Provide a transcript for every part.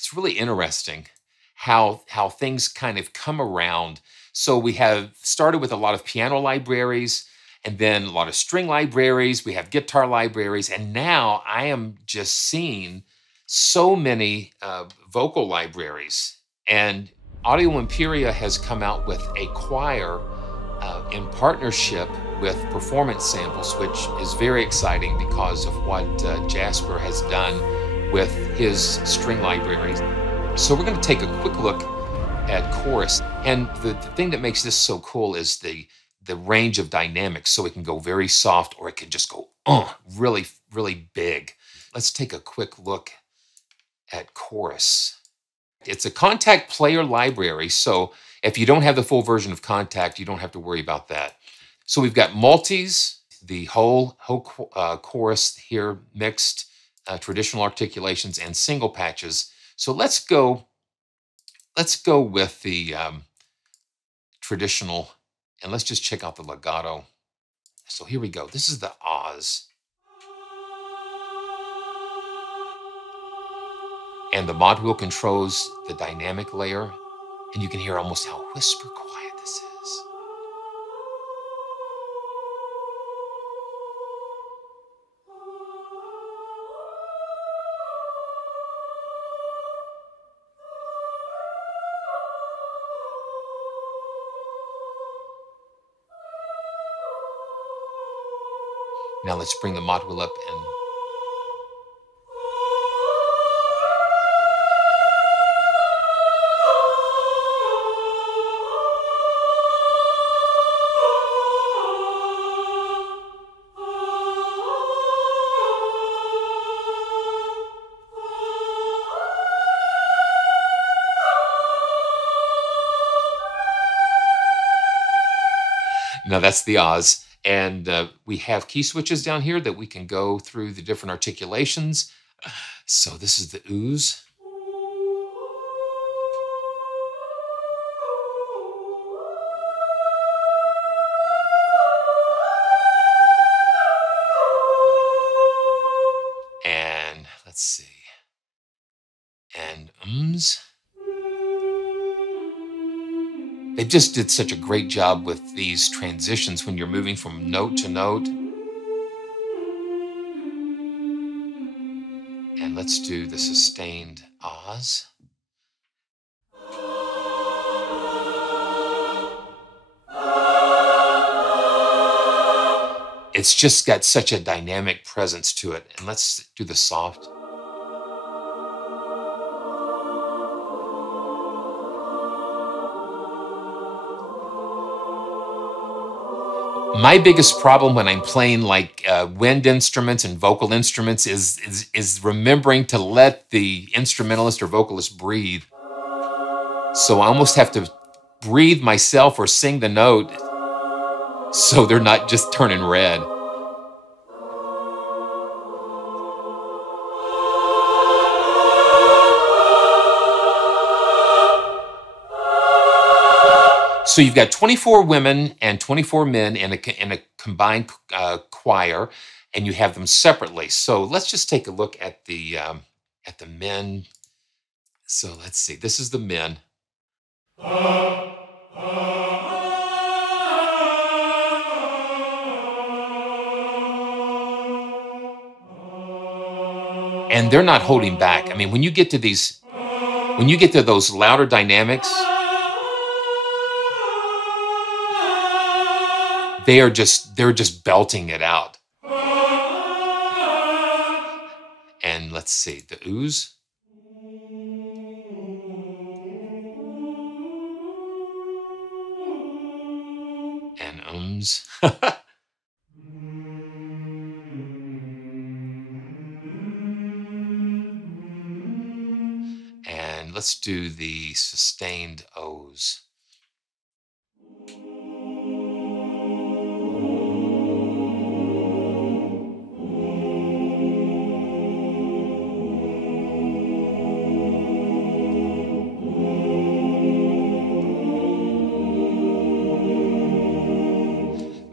it's really interesting how things kind of come around. So we have started with a lot of piano libraries, and then a lot of string libraries. We have guitar libraries, and now I am just seeing so many vocal libraries. And Audio Imperia has come out with a choir in partnership with Performance Samples, which is very exciting because of what Jasper has done with his string libraries. So we're going to take a quick look at chorus. And the thing that makes this so cool is the range of dynamics. So it can go very soft, or it can just go really, really big. Let's take a quick look at chorus. It's a Kontakt Player library, so if you don't have the full version of Kontakt, you don't have to worry about that. So we've got multis, the whole chorus here mixed, traditional articulations, and single patches. So let's go with the traditional, and let's just check out the legato. So here we go. This is the Oz. And the mod wheel controls the dynamic layer, and you can hear almost how whisper quiet this is. Now let's bring the mod wheel up and now that's the Oz. And we have key switches down here that we can go through the different articulations. So this is the ooze. And let's see. And ums. They just did such a great job with these transitions when you're moving from note to note. And let's do the sustained Oz. It's just got such a dynamic presence to it. And let's do the soft. My biggest problem when I'm playing like wind instruments and vocal instruments is remembering to let the instrumentalist or vocalist breathe. So I almost have to breathe myself or sing the note so they're not just turning red. So you've got 24 women and 24 men in a combined choir, and you have them separately. So let's just take a look at the men. So let's see. This is the men. And they're not holding back. I mean, when you get to those louder dynamics, they're just belting it out. And let's see, the ooze. And ums. And let's do the sustained O's.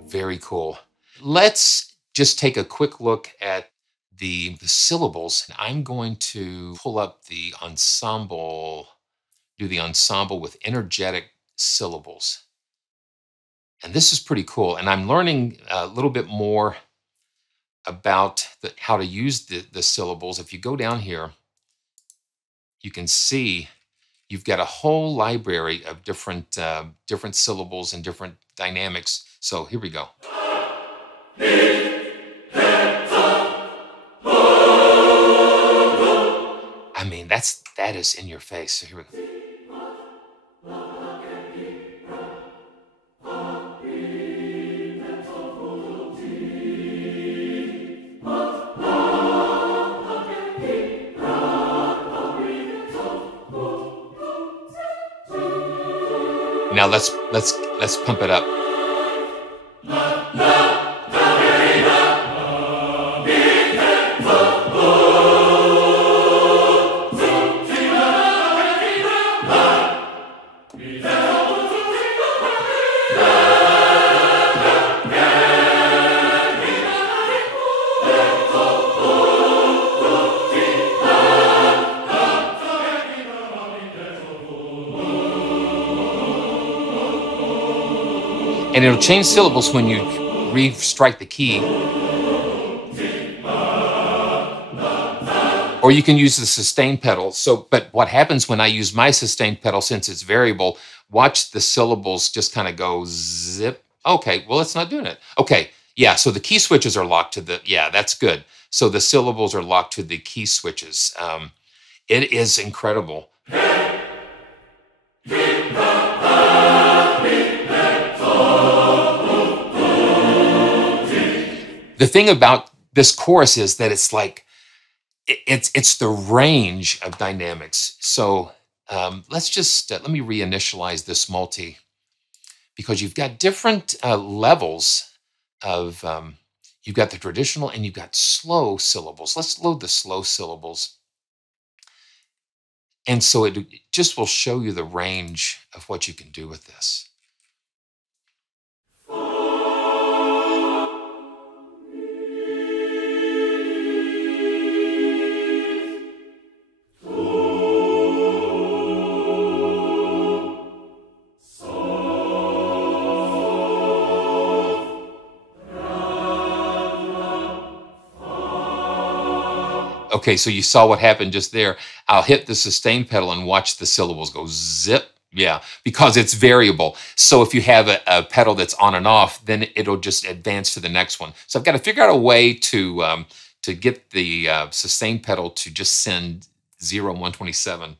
Very cool. Let's just take a quick look at the syllables. And I'm going to pull up the ensemble, do the ensemble with energetic syllables. And this is pretty cool. And I'm learning a little bit more about how to use the syllables. If you go down here, you can see you've got a whole library of different syllables and different dynamics. So here we go. I mean, that is in your face. So here we go. Now let's pump it up. And it'll change syllables when you re-strike the key. Or you can use the sustain pedal. But what happens when I use my sustain pedal, since it's variable, watch the syllables just kind of go zip. Okay, well, it's not doing it. Okay, yeah, so the key switches are locked to the, yeah, that's good. So the syllables are locked to the key switches. It is incredible. The thing about this chorus is that it's like, it's the range of dynamics. So let's just, let me reinitialize this multi, because you've got different levels of, you've got the traditional and you've got slow syllables. Let's load the slow syllables. And so it just will show you the range of what you can do with this. Okay, so you saw what happened just there. I'll hit the sustain pedal and watch the syllables go zip. Yeah, because it's variable. So if you have a pedal that's on and off, then it'll just advance to the next one. So I've got to figure out a way to get the sustain pedal to just send 0 and 127.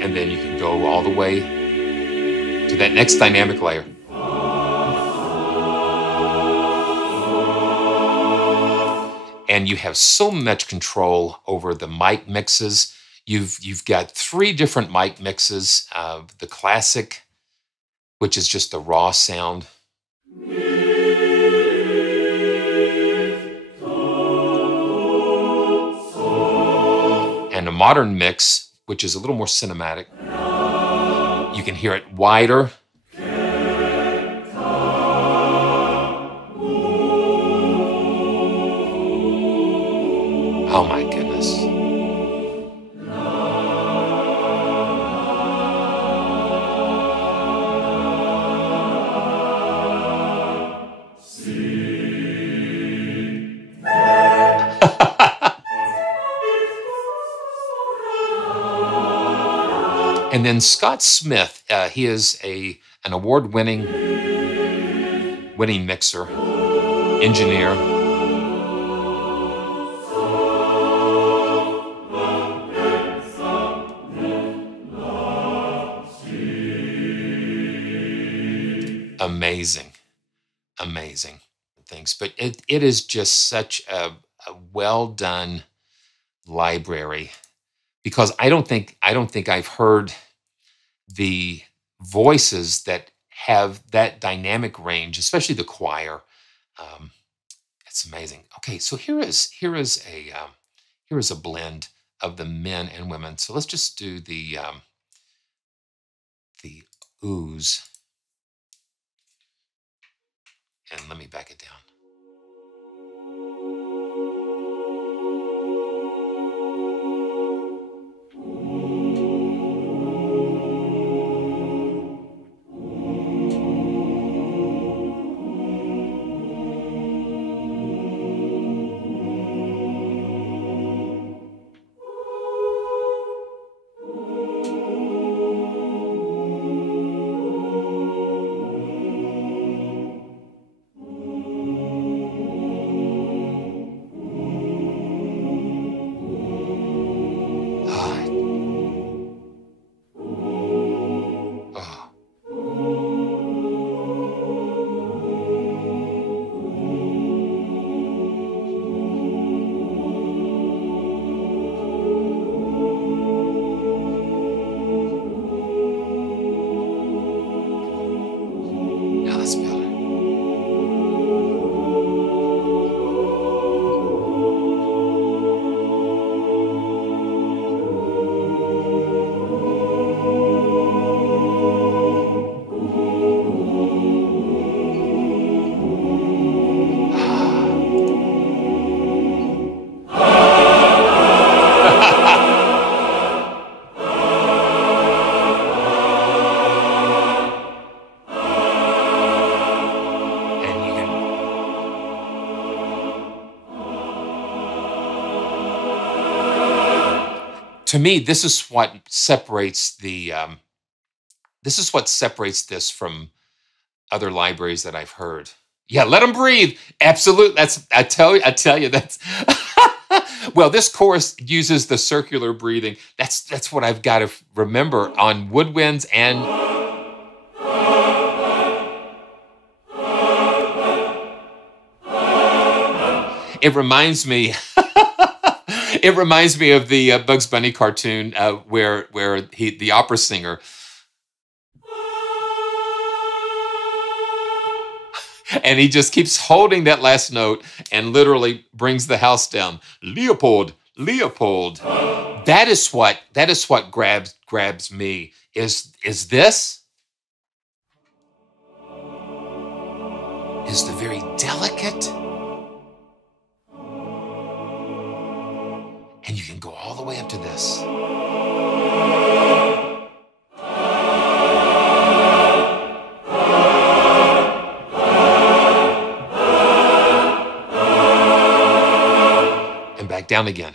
And then you can go all the way to that next dynamic layer. And you have so much control over the mic mixes. You've got 3 different mic mixes. The classic, which is just the raw sound. And a modern mix, which is a little more cinematic. You can hear it wider. Oh my goodness. And then Scott Smith, he is an award-winning mixer, engineer. Amazing, amazing things. But it is just such a well-done library, because I don't think I've heard the voices that have that dynamic range, especially the choir. Um, it's amazing. Okay, so here is a blend of the men and women. So let's just do the ooze, and let me back it down. To me, this is what separates this from other libraries that I've heard. Yeah, let them breathe. Absolutely. I tell you that's well, this chorus uses the circular breathing. That's what I've got to remember on woodwinds and it reminds me it reminds me of the Bugs Bunny cartoon where the opera singer and he just keeps holding that last note and literally brings the house down. Leopold, Leopold. That is what grabs me. Is this? Is the very delicate. And you can go all the way up to this. And back down again.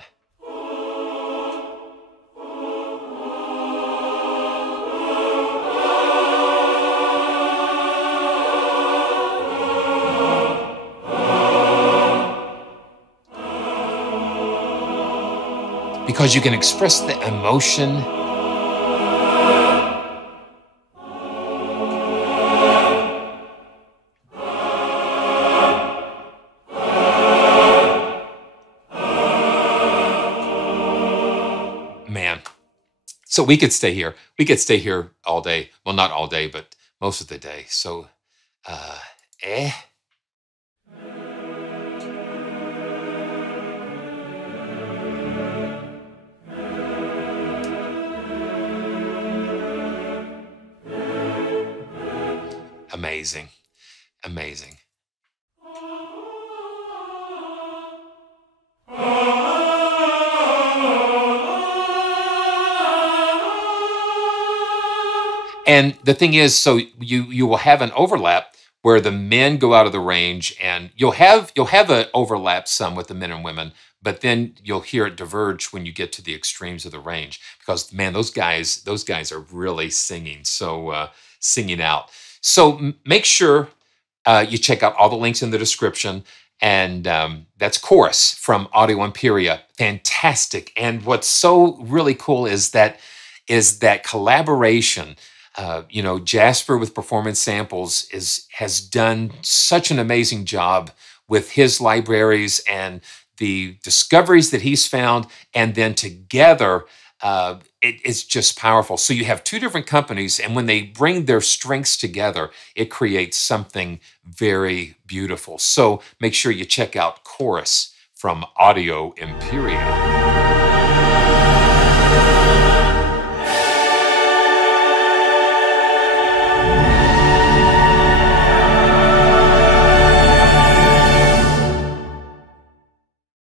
Because you can express the emotion. Man, so we could stay here. We could stay here all day. Well, not all day, but most of the day. So, Amazing. Amazing. And the thing is, so you will have an overlap where the men go out of the range, and you'll have an overlap some with the men and women, but then you'll hear it diverge when you get to the extremes of the range, because man, those guys are really singing. So singing out. So make sure you check out all the links in the description. And that's Chorus from Audio Imperia. Fantastic. And what's so really cool is that collaboration. Jasper with Performance Samples has done such an amazing job with his libraries and the discoveries that he's found. And then together, it's just powerful. So you have two different companies, and when they bring their strengths together, it creates something very beautiful. So make sure you check out Chorus from Audio Imperia.